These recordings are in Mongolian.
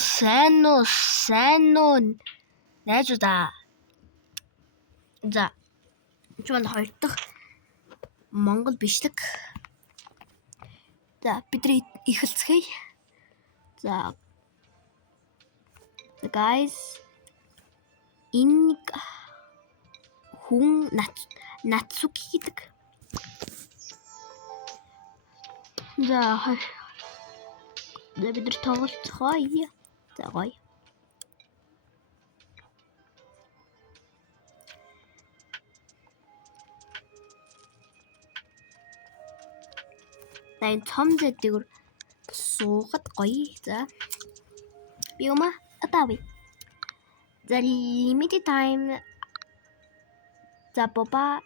сайн уу. Найзуудаа. За. Чуул хоёр дахь Монгол бичлэг. За, бидний эхэлцгээе. За. Guys. Энэ хүн Нацуки гэдэг. За, бид нар тоглоцгоё. За, гоё. Энэ том зэдгээр суугаад гоё. За. Би атави. За, limited time. За, боба.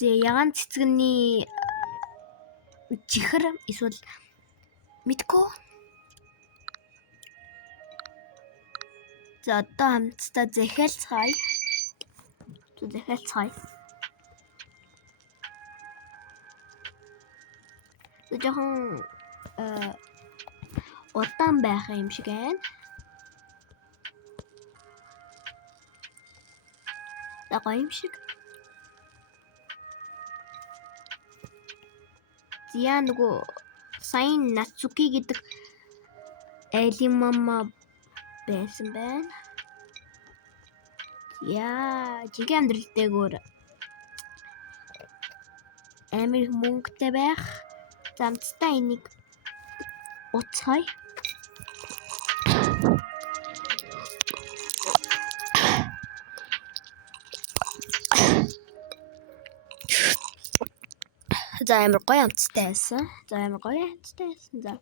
Ягаан цэцгний чихэр эсвэл мэдгүй. За, одоо хамтдаа захиалцгаая. Жохон удаан байх юм шиг байна. Гоё юм шиг. Зя нөгөө сайн Нацуки гэдэг айлын мама байсан байна. Яа, жигээ амьдралтэйгээр амар мөнгөтэй байх. Замцтай энийг уцгая. За, амар гоё амттай байсан. За.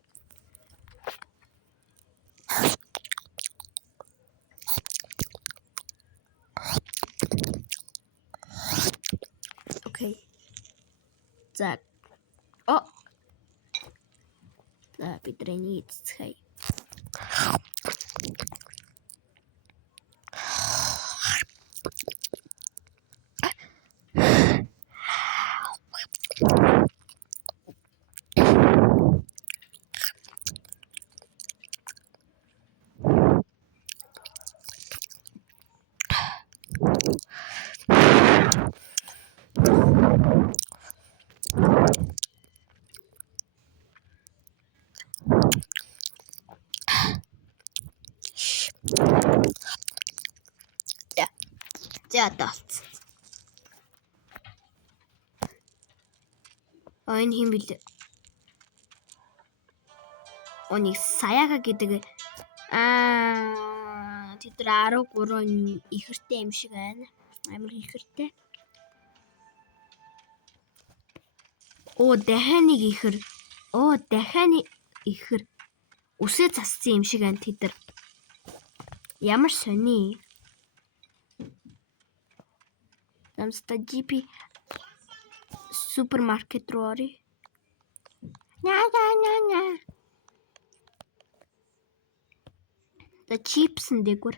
Окей. За. За, бидний эцэцгээе. За, талц. Энэ хэм бил. Оник Саяга гэдэг тэд 13 ихэртэй юм шиг байна. Амар ихэртэй. Дахианы ихэр үсээ зассан юм шиг байна тэд нар. Ямар сони. Замста GP супермаркет руу оръё. Ня. The chips нэгвэр.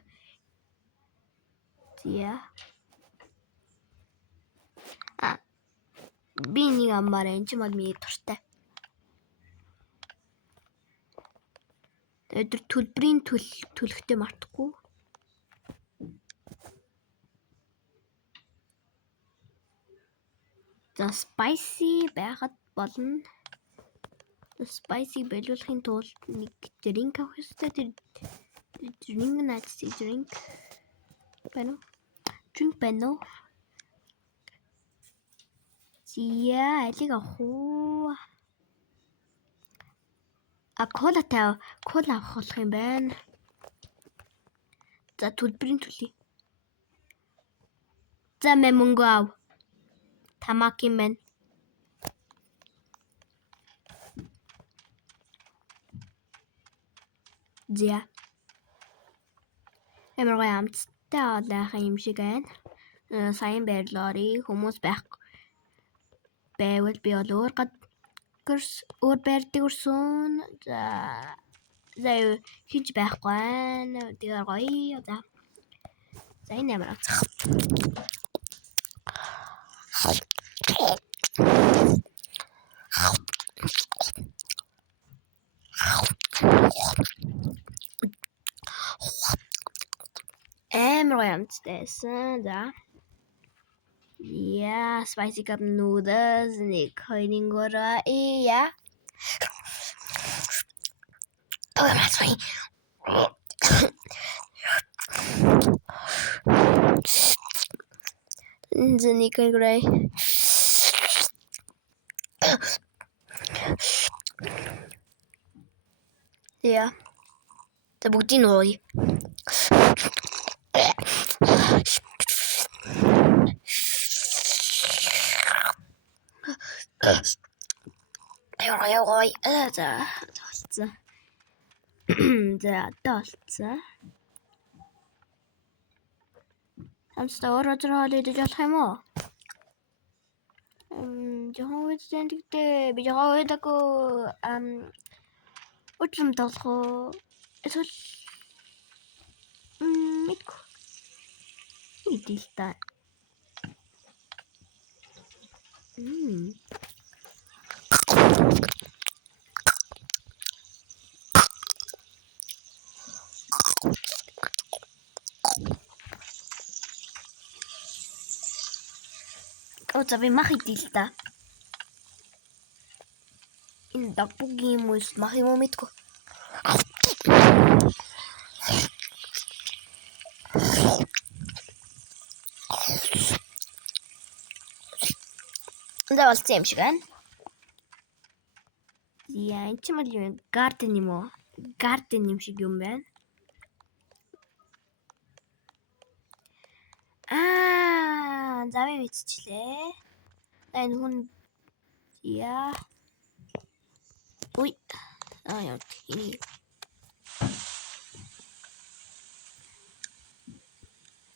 Зя. Би нэг амаар энэ ч мод миний туртай. Өдөр төлбөрийн төлөхтэй мартахгүй. За, spicy байгаад болно. Spicy байлуулахын тулд нэг drink авах ёстой. Тэр drink байна уу? Зя, алиг авах уу? Кола авах болох юм байна. За, төлбөрийн төлөе. За, мөнгө ав. Тамак юм байна. Зя. Амар гоё амттай олайхан юм шиг байна. Сайн байрлаарай. Хүмүүс байвал би бол өөр байрдаг өрсөн. За хийж байхгүй байна. Тэгээ гоё. За энэ амар авцах. амттай байсан. За. Yeah, spicy cup noodles нэг хоёрын гороо. Yeah. Masway. Zanika Gray. Yeah. The Budinoi. The adults. I'm still holiday just home. Жохон үедээ би жохон үед ako өчм толхоо эсвэл мэдгүй идэлтэй. За би мах идэлтэй. Энэ дагбугийн мөс мах юм уу мэдгүй. Да болсон юм шиг байна. Яа, энэ ч юм уу гарден юм уу? Гарден юм шиг юм байна. За би мэдчихлээ. Энэ хүн яа. Ой. Яа.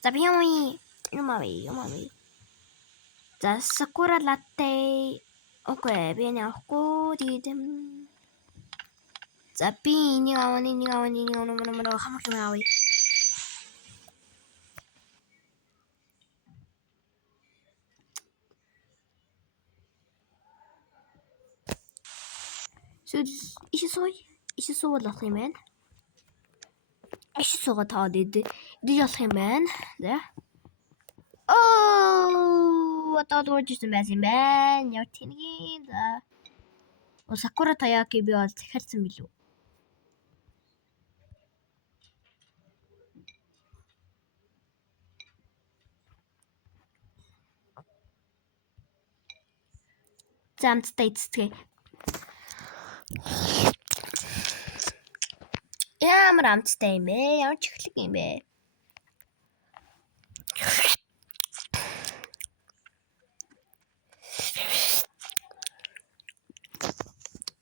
За би юмаа. За sakura latte. Окей, би энэ авахгүй тэгээд за би энийг аваа хамаг юм авъя. Иш суугаад болох юм байна. Иш суугаад таад идэж болох юм байна. За. Одоо дуурайжсэн байсан юм байна. Яа тэнгийн за. Sakura Taiyaki би бол захиалсан билүү. Замттай эцэцгээ. Ямар амттай юм бэ? Ямар чихлэг юм бэ?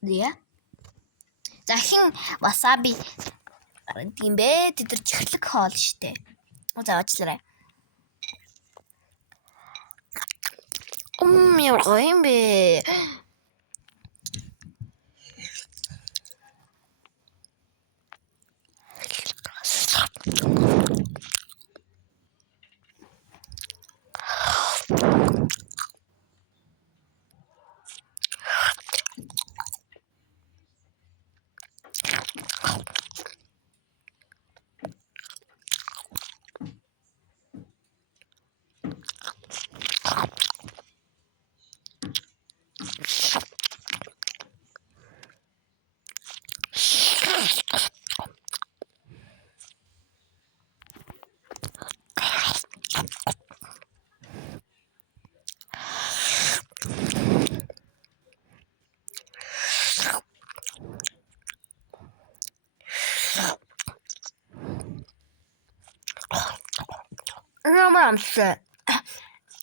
Зя. Захин wasabi тийм бэ? Тэд нар чихлэг хоол штэ. За уучлаарай. Ямар гоё юм бэ?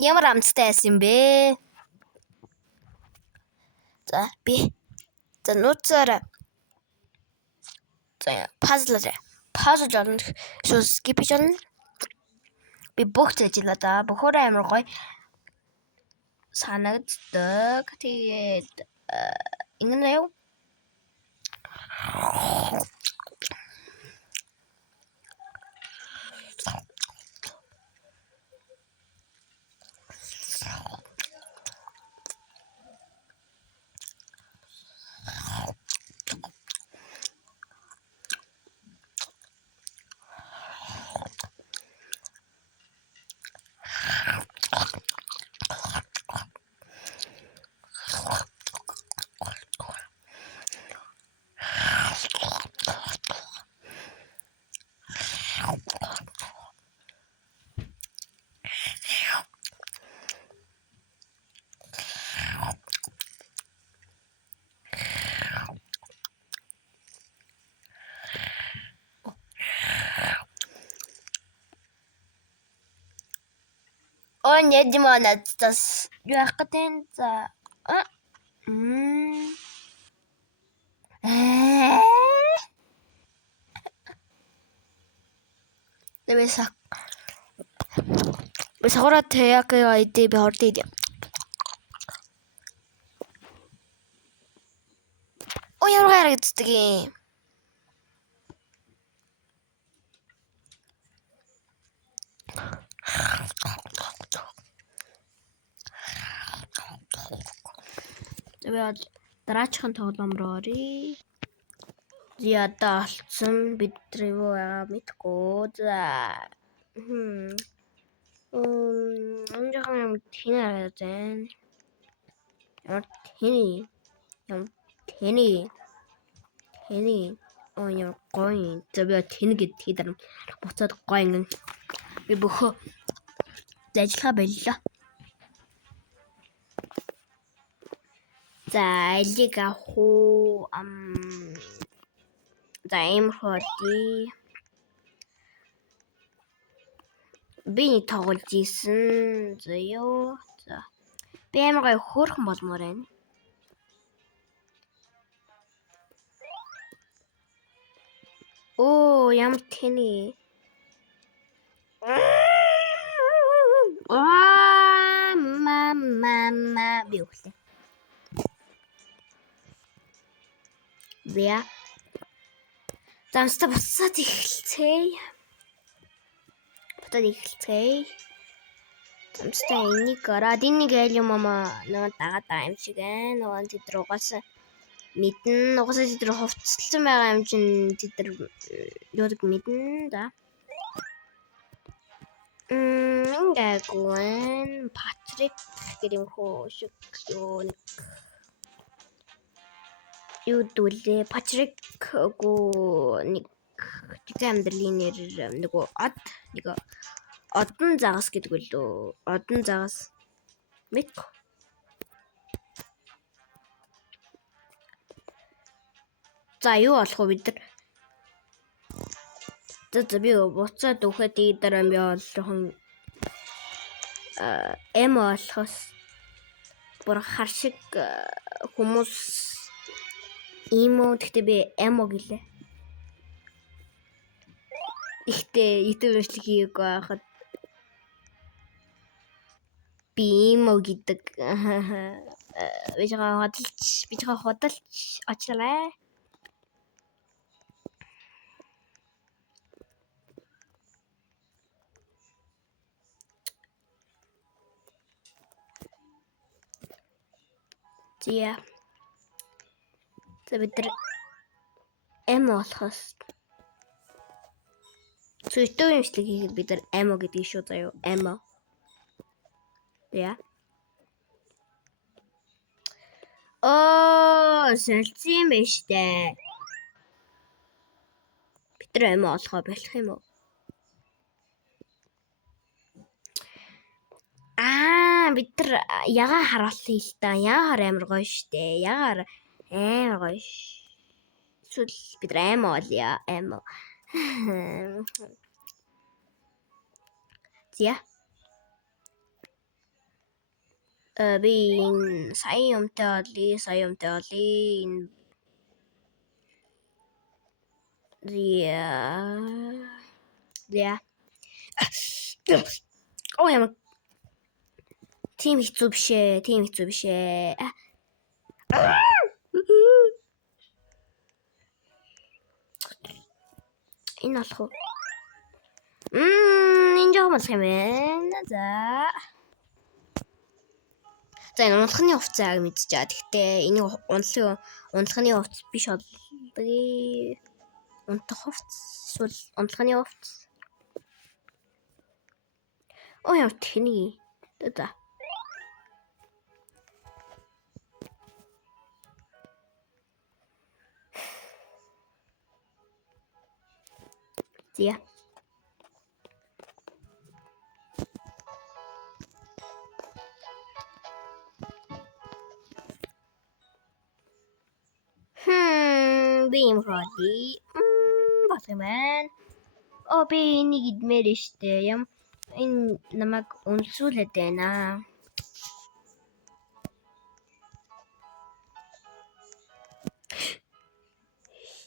Ямар амттай юм бэ? За би за нууцаараа за пазл жолно шүү скип жолно. Би бүх зэжлээ да. Бөхөрөө амар гоё санагддаг. Тэгээд ингэнэ юу? яд манад tas яах гэдэг за Бисагора тэяка айди би хордид. Яаруу харагддаг юм. Тэгээд дараачихын тоглоом руу оръё. Зяада алдсан бид юу байгаа мэдгүй. За. Онжохон тэнэ зэн. Ямар тэнэ. Яа гой. За би тэнэ гэдгийг дараа буцаад гой ингэ. Би бөхөө ажиллахаа боллоо. За алиг авах уу? За ийм хоолий. Би тоглож ийсэн. За ёо. За. Би амар гой хөөрхөн болмоор байна. Ямар тэнэ. Мама би өглөө. Зя. Замста буцаад эхэлцгээе. Замста энийг гараад энийг айл юм нөгөө дагаад юм шиг байна. Нөгөө тэд руугаас мэдэн. Угаасаа тэд рүү хувцалсан байгаа юм чинь тэд нар юудаг мэдэн. За. Гэн Патрик гэдэг юм хөө шиг юу дүүлээ. Патрик гоо нэг амьдралын нэр нөгөө одон загас гэдэг үлээ. Одон загас мэдгүй. За юу болох вэ бид нар? За би буцаад өгөхөд дараа би олхон болохоос бүр хар шиг хүмүүс гэхдээ би гэлээ. Ихтэй YouTube бичлэг хийгээгүй байхад би гэдэг. Би жаа худалч очлаа. Зя. За бид нар болохоос YouTube бичлэг хийгээд бид нар гэдгийг шүү заяа. Я. Сэлцэн биш дээ. Бид нар олохоо болох юм уу? Бид нар ягаа харуулсан л та. Ягаар амар гоё штэ. Ягаар амар гоё. Эсвэл бид нар олъя. Зя. Би сайн юмтай олъё. Зя. Ямар тим хэцүү биш ээ. Энэ болох уу? Энэ жоо болох юм байна. За энэ унтхны хувцааг мэдчихэе. Гэхдээ энийг унтхны хувц биш болдгийг. Унтах хувц эсвэл унтхны хувц. Ямар тэнэг. За. Зя. Би юм хоолий. Батман. Би энийг идмээр штэ. Энэ намайг үнсүүлээд байна.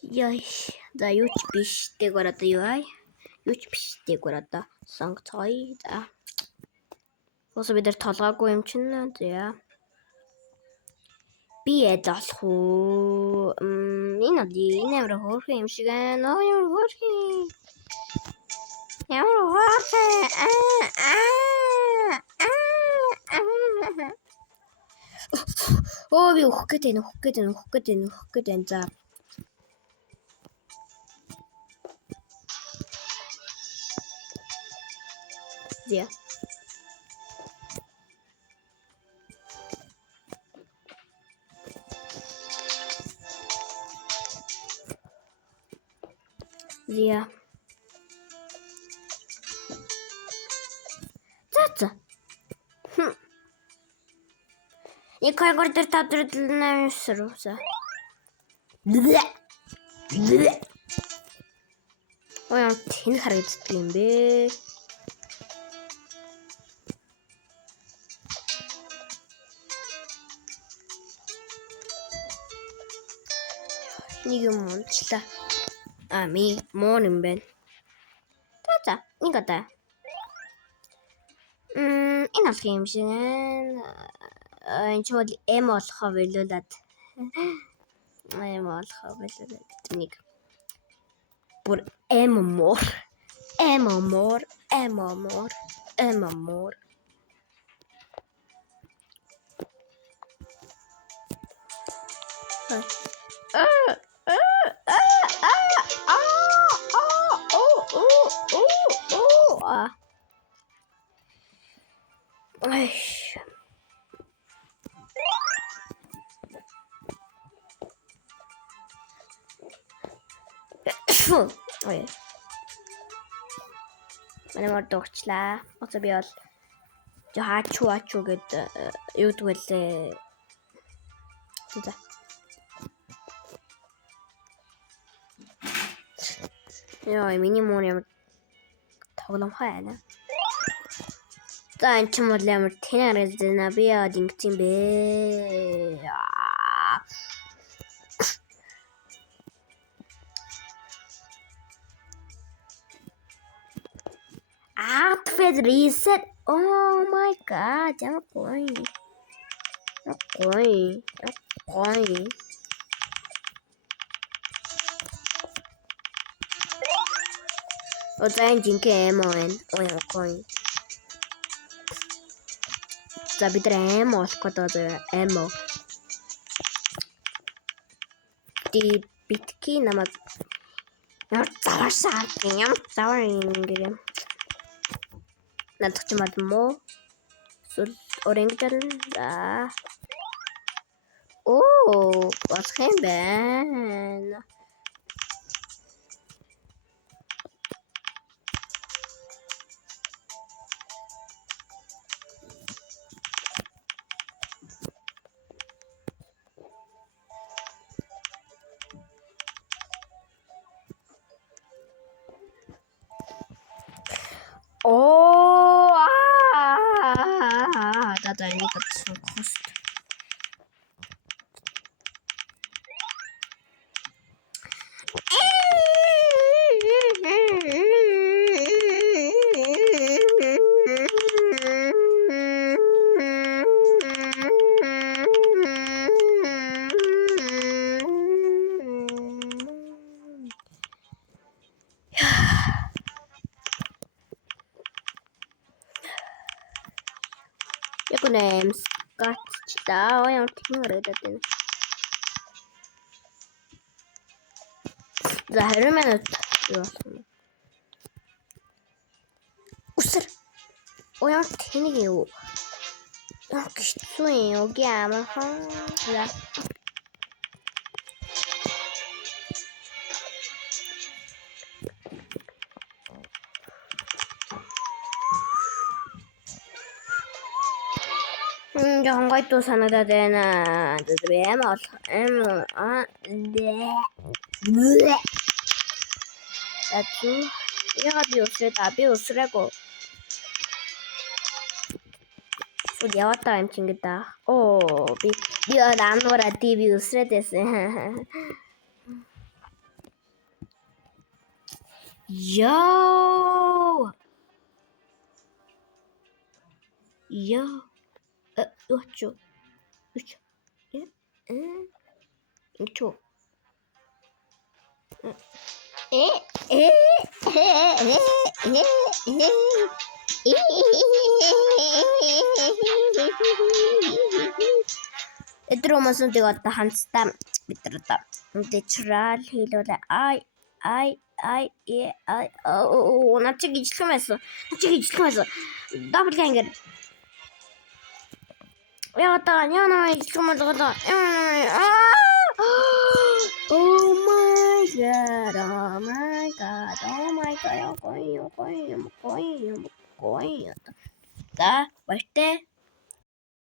Яй. За юу ч биш. Тэгвэр одоо юу аа? Юу ч биш. Тэгвэр одоо сонгоцгоё. За. Ус бид нар толгоогүй юм чинь. За. Би яд болох уу? Энэ амар хөөрхөн юм шиг байна. Ямар хөөрхөн. Ямар хөөрхөн. Би өгөх гээд байна. За. Зя. Зя. За. И кайгор дээр тавдрал намсруу. За. Ой, тэн харагддаг юм бэ. Нэг юм унтлаа. Ми мон юм байна. За, нэг одоо. Энэ алх юм шиг байна. Энэ ч бол эм болохоо билүүлээд. Нэг. Бүр эммор. Ой. Манай дурчлаа. Одоо би бол хаачуу гэд юу гэдгэлээ. За. Яа, минимум ямар тогломхой байна. За энэ ч юм бол ямар тэнэр зэна би яа ингэсэн бэ? Outfit reset. Oh my god, ямар гоё. Одан жинхэнэ эмоэн. Ой, гоё. За бид эмо олох гэдэг эмо. Битки намайг заварсан юм гэрээ. Надад ч мадмо. Сул орингтал. Болох юм байна. Да, не как хост. Якунем скатчта, ой, тэнэрэгдэв. За харин минут юу болсон. Усэр. Ой, тэнийг юу? Гişтсэн юм гэмэхэн. За. Жохон гойдуу санагдаад байна. Эм ягаад би усраагүй. яваад юм чи ингээд би наануура ТV үсрээд байсан. Йоо. Өчөө. Эдромосонтыг одоо хамтдаа бид нар одоо natural хийлүүлээ. Начиг ижлэх юм байсан. Дабл гангер. Яа намайг ижлэх юм болоо. Oh my god. Гой. Баяртай.